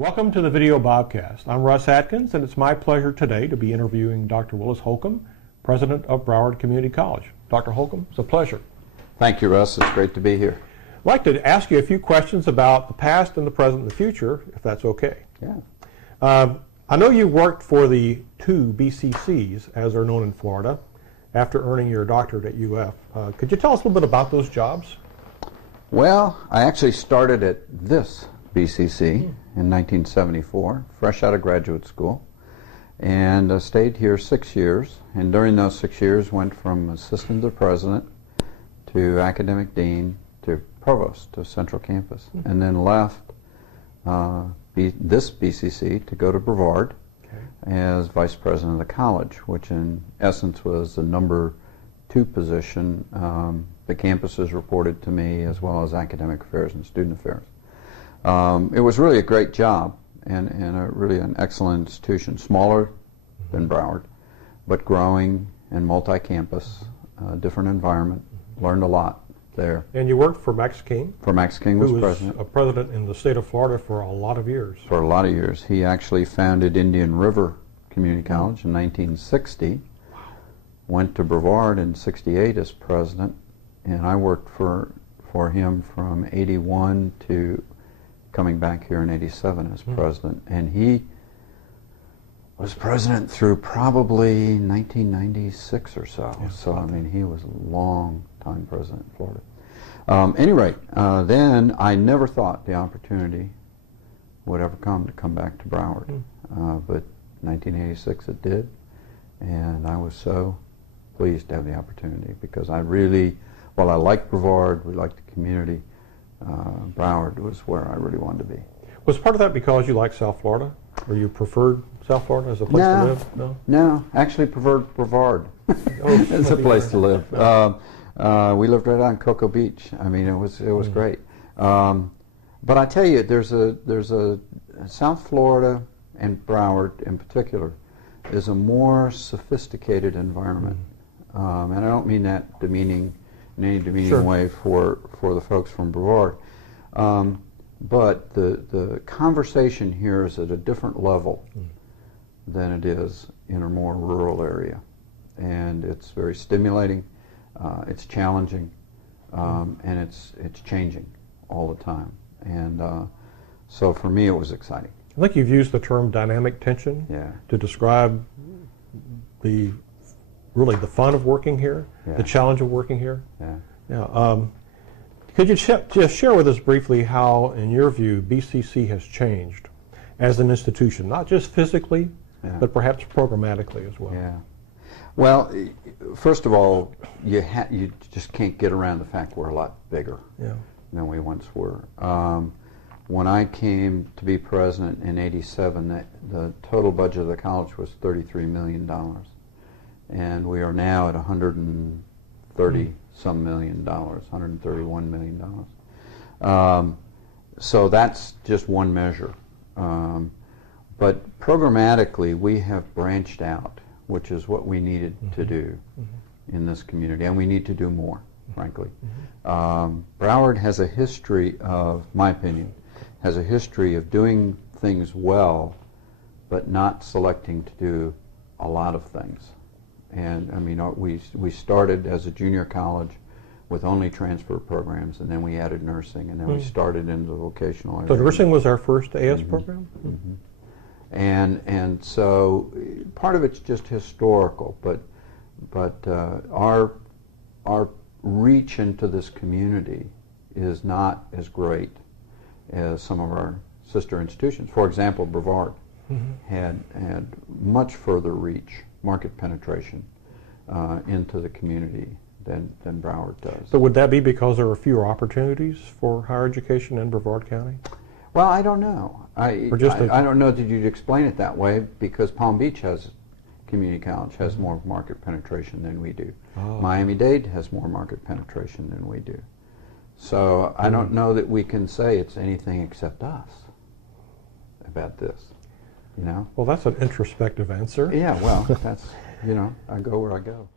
Welcome to the Video Bobcast. I'm Russ Adkins, and it's my pleasure today to be interviewing Dr. Willis Holcombe, President of Broward Community College. Dr. Holcombe, it's a pleasure. Thank you, Russ. It's great to be here. I'd like to ask you a few questions about the past and the present and the future, if that's okay. Yeah. I know you worked for the two BCCs, as they're known in Florida, after earning your doctorate at UF. Could you tell us a little bit about those jobs? Well, I actually started at this BCC in 1974, fresh out of graduate school, and stayed here 6 years. And during those 6 years, went from assistant to president to academic dean to provost to central campus, and then left this BCC to go to Broward as vice president of the college, which in essence was the number 2 position. The campuses reported to me, as well as academic affairs and student affairs. It was really a great job and really an excellent institution, smaller than Broward, but growing and multi-campus, different environment. Learned a lot there. And you worked for Max King? For Max King was president. Who was a president in the state of Florida for a lot of years. For a lot of years. He actually founded Indian River Community College in 1960. Wow. Went to Broward in 68 as president, and I worked for him from 81 to coming back here in 87 as president. And he was president through probably 1996 or so. Yeah, so, I mean, he was a long time president in Florida. Anyway, then I never thought the opportunity would ever come to come back to Broward. But 1986 it did, and I was so pleased to have the opportunity because I really, well, I liked Broward, we liked the community. Broward was where I really wanted to be. Was part of that because you like South Florida? Or you preferred South Florida as a place to live? No, actually preferred Broward as a place to live. We lived right on Cocoa Beach. I mean, it was great. But I tell you, there's a South Florida and Broward in particular is a more sophisticated environment, and I don't mean that in any demeaning way for the folks from Broward. But the conversation here is at a different level than it is in a more rural area. And it's very stimulating, it's challenging, and it's changing all the time. And so for me it was exciting. I think you've used the term dynamic tension to describe really the fun of working here, the challenge of working here. Could you just share with us briefly how, in your view, BCC has changed as an institution, not just physically, but perhaps programmatically as well? Yeah. Well, first of all, you just can't get around the fact we're a lot bigger than we once were. When I came to be president in '87, the total budget of the college was $33 million. And we are now at 130 some million dollars, $131 million. So that's just one measure. But programmatically, we have branched out, which is what we needed to do in this community, and we need to do more, frankly. Broward has a history of, my opinion, has a history of doing things well, but not selecting to do a lot of things. And I mean, we started as a junior college with only transfer programs, and then we added nursing, and then we started into the vocational area. So nursing was our first AS program? And so part of it's just historical, but our reach into this community is not as great as some of our sister institutions. For example, Broward had much further reach, market penetration into the community than Broward does. So would that be because there are fewer opportunities for higher education in Broward County? Well, I don't know. I don't know that you'd explain it that way, because Palm Beach Community College has more market penetration than we do. Miami-Dade has more market penetration than we do. So I don't know that we can say it's anything except us about this. You know? Well, that's an introspective answer. Yeah, well, that's, I go where I go.